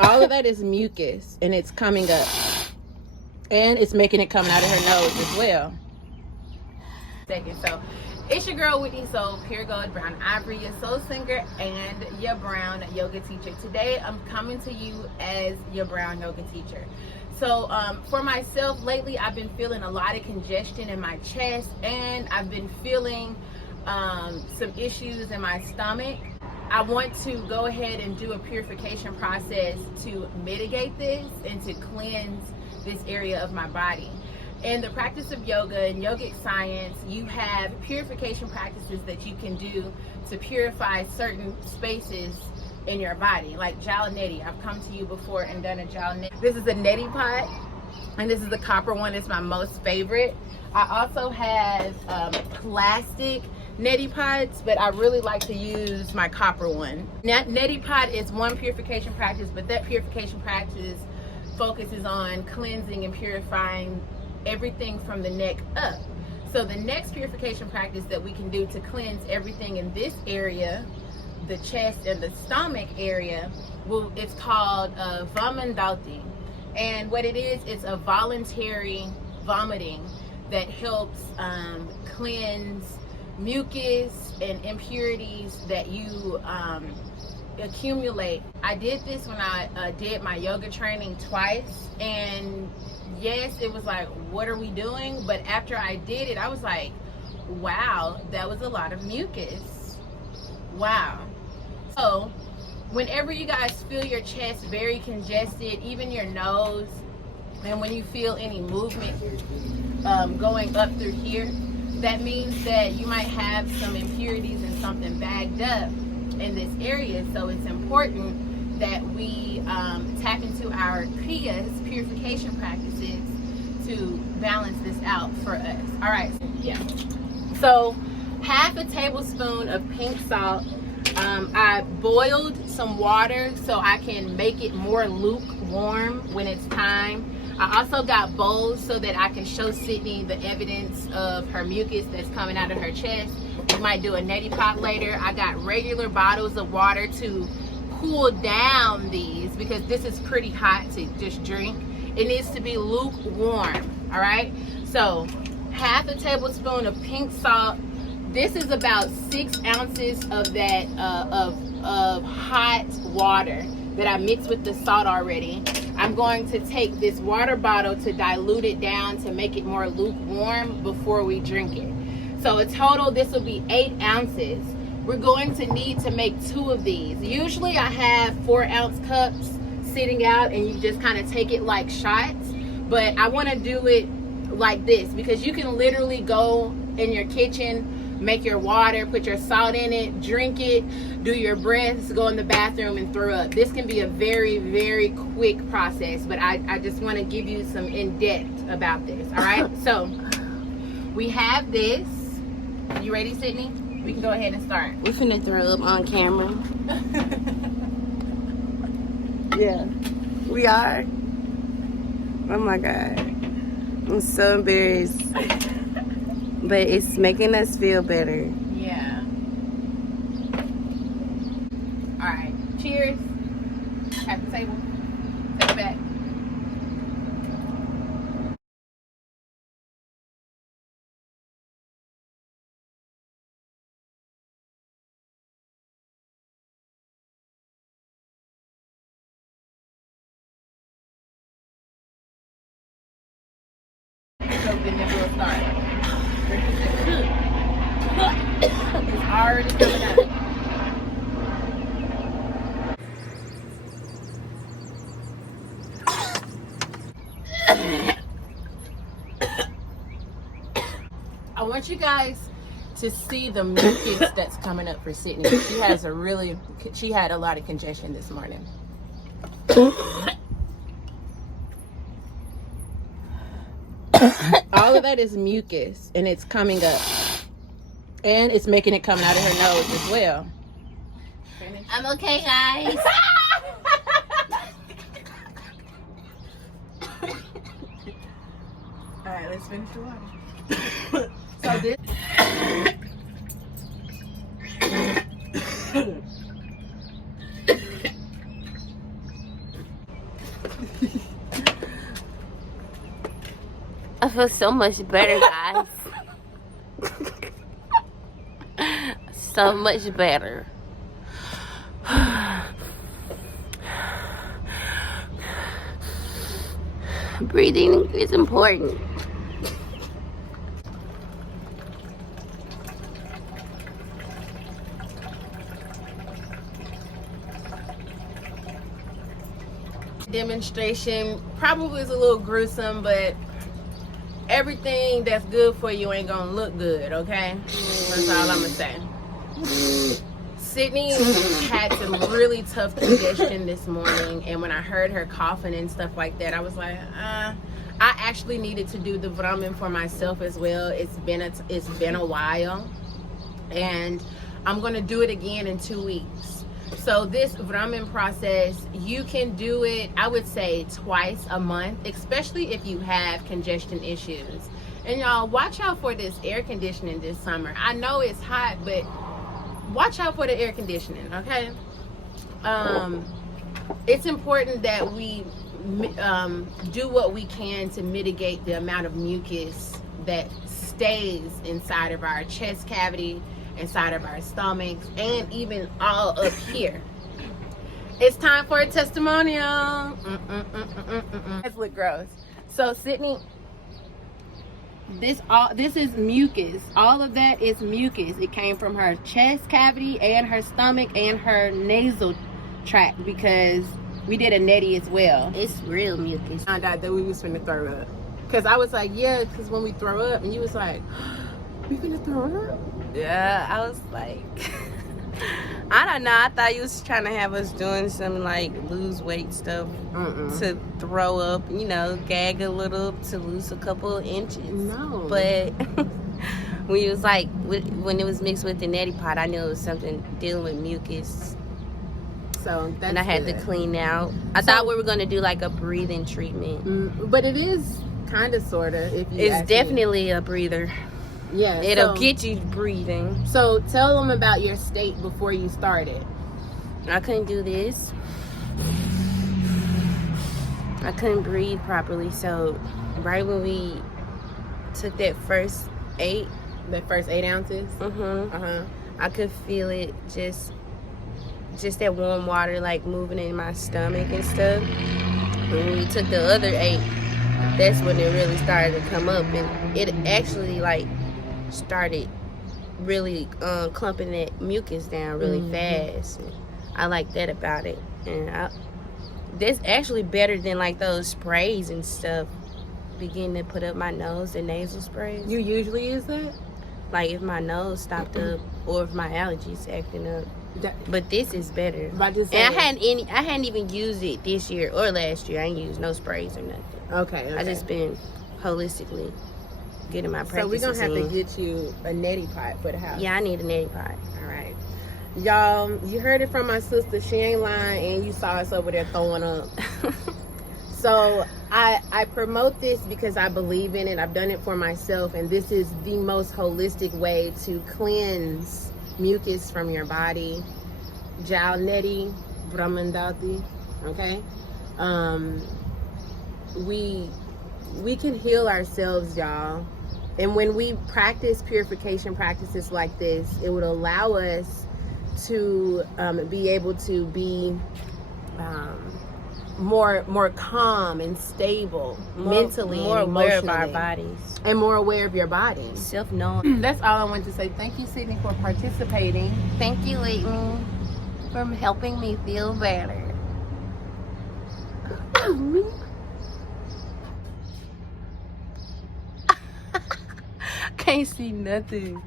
All of that is mucus, and it's coming up. And it's making it coming out of her nose as well. So, it's your girl Whitney Soul, Pure Gold Brown Ivory, your soul singer and your brown yoga teacher. Today, I'm coming to you as your brown yoga teacher. So, for myself, lately, I've been feeling a lot of congestion in my chest, and I've been feeling some issues in my stomach. I want to go ahead and do a purification process to mitigate this and to cleanse this area of my body. In the practice of yoga and yogic science, you have purification practices that you can do to purify certain spaces in your body, like jala neti. I've come to you before and done a jala neti. This is a neti pot, and this is the copper one. It's my most favorite. I also have plastic neti pots, but I really like to use my copper one. Now, neti pot is one purification practice, but that purification practice focuses on cleansing and purifying everything from the neck up. So the next purification practice that we can do to cleanse everything in this area, the chest and the stomach area, it's called Vaman Dhauti. And what it is, it's a voluntary vomiting that helps cleanse mucus and impurities that you accumulate. I did this when I did my yoga training twice, and yes, it was like, what are we doing? But after I did it, I was like, wow, that was a lot of mucus. Wow. So whenever you guys feel your chest very congested, even your nose, and when you feel any movement going up through here, that means that you might have some impurities and something bagged up in this area. So it's important that we tap into our kriyas, purification practices, to balance this out for us. All right, yeah. So half a tablespoon of pink salt. I boiled some water so I can make it more lukewarm when it's time. I also got bowls so that I can show Sydney the evidence of her mucus that's coming out of her chest. We might do a neti pot later. I got regular bottles of water to cool down these because this is pretty hot to just drink. It needs to be lukewarm, all right? So half a tablespoon of pink salt. This is about 6 ounces of that of hot water that I mixed with the salt already. I'm going to take this water bottle to dilute it down to make it more lukewarm before we drink it. So a total, this will be 8 ounces. We're going to need to make 2 of these. Usually I have 4-ounce cups sitting out and you just kind of take it like shots, but I want to do it like this because you can literally go in your kitchen, make your water, put your salt in it, drink it, do your breaths, go in the bathroom and throw up. This can be a very, very quick process, but I just want to give you some in-depth about this, all right? So we have this. You ready, Sydney? We can go ahead and start. We finna throw up on camera. Yeah, we are. Oh my God. I'm so embarrassed. But it's making us feel better. Yeah. All right. Cheers. At the table. Take it back. So then we'll start. It's already coming out. I want you guys to see the mucus that's coming up for Sydney. She had a lot of congestion this morning. All of that is mucus, and it's coming up. And it's making it come out of her nose as well. I'm okay, guys. All right, let's finish the water. So this. I feel so much better, guys. So much better. Breathing is important. Demonstration probably is a little gruesome, but everything that's good for you ain't gonna look good, okay? That's all I'm gonna say. Sydney had some really tough congestion this morning, and when I heard her coughing and stuff like that, I was like, I actually needed to do the Vaman for myself as well. It's been a while, and I'm gonna do it again in 2 weeks. So this Vaman process, you can do it, I would say, twice a month, especially if you have congestion issues. And y'all, watch out for this air conditioning this summer. I know it's hot, but watch out for the air conditioning, okay? It's important that we do what we can to mitigate the amount of mucus that stays inside of our chest cavity, inside of our stomachs, and even all up here. It's time for a testimonial. That's look gross. So Sydney, this is mucus. All of that is mucus. It came from her chest cavity and her stomach and her nasal tract, because we did a neti as well. It's real mucus. I found out that we was finna throw up, because I was like, yeah, because when we throw up, and you was like, we finna throw up? Yeah, I was like, I don't know. I thought you was trying to have us doing some like lose weight stuff to throw up, you know, gag a little to lose a couple of inches. No. But when it was like, when it was mixed with the neti pot, I knew it was something dealing with mucus. So that's and I had good. to clean out. I thought we were going to do like a breathing treatment. But it is kind of, sort of. It's definitely a breather. Yeah. It'll get you breathing. So tell them about your state before you started. I couldn't do this. I couldn't breathe properly. So right when we took that first 8 ounces, I could feel it, just that warm water like moving in my stomach and stuff. When we took the other 8, that's when it really started to come up, and it actually like started really clumping that mucus down really fast. I like that about it, and that's actually better than like those sprays and stuff. Beginning to put up my nose, the nasal sprays. You usually use that? Like if my nose stopped up or if my allergies acting up. But this is better. And I hadn't even used it this year or last year. I ain't used no sprays or nothing. Okay. I just been holistically getting my practices. So we're gonna have to get you a neti pot for the house. Yeah, I need a neti pot. All right, y'all. You heard it from my sister. She ain't lying, and you saw us over there throwing up. So I promote this because I believe in it. I've done it for myself, and this is the most holistic way to cleanse mucus from your body. Jal neti, Vaman Dhauti. Okay. We can heal ourselves, y'all. And when we practice purification practices like this, it would allow us to be able to be more calm and stable, mentally, more and aware of emotionally, our bodies, and more aware of your body. Self-knowing. That's all I wanted to say. Thank you, Sydney, for participating. Thank you, Whitney, for helping me feel better. Can't see nothing.